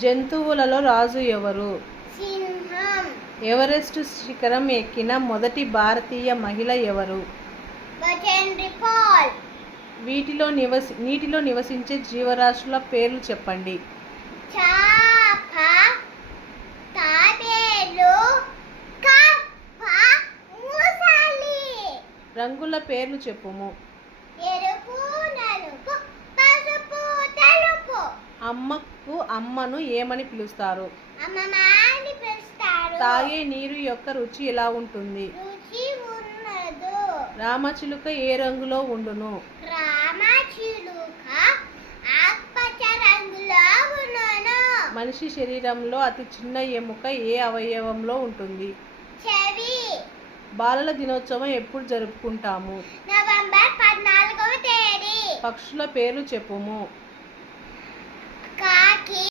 జంతువులలో రాజు ఎవరు? సింహం. ఎవరెస్ట్ శిఖరం ఎక్కిన మొదటి భారతీయ మహిళ ఎవరు? బచేంద్రి పాల్. నీటిలో నివసించే జీవరాశుల పేర్లు చెప్పండి. చాప, తాబేలు, కప్ప, ముసలి. రంగుల పేర్లు చెప్పుము. ఎరుపు, నలుపు, పసుపు, తెలుపు. అమ్మను ఏమని పిలుస్తారు? అమ్మమ్మ అని పిలుస్తారు. తాగే నీరు యొక్క రుచి ఎలా ఉంటుంది? రుచి ఉన్నదు. రామచిలుక ఏ రంగులో ఉండును? రామచిలుక ఆకుపచ్చ రంగులో ఉన్నను. మనిషి శరీరంలో అతి చిన్న ఎముక ఏ అవయవంలో ఉంటుంది? చెవి. బాలల దినోత్సవం ఎప్పుడు జరుపుకుంటాము? నవంబర్ 14వ తేదీ. పక్షుల పేర్లు చెప్పుము.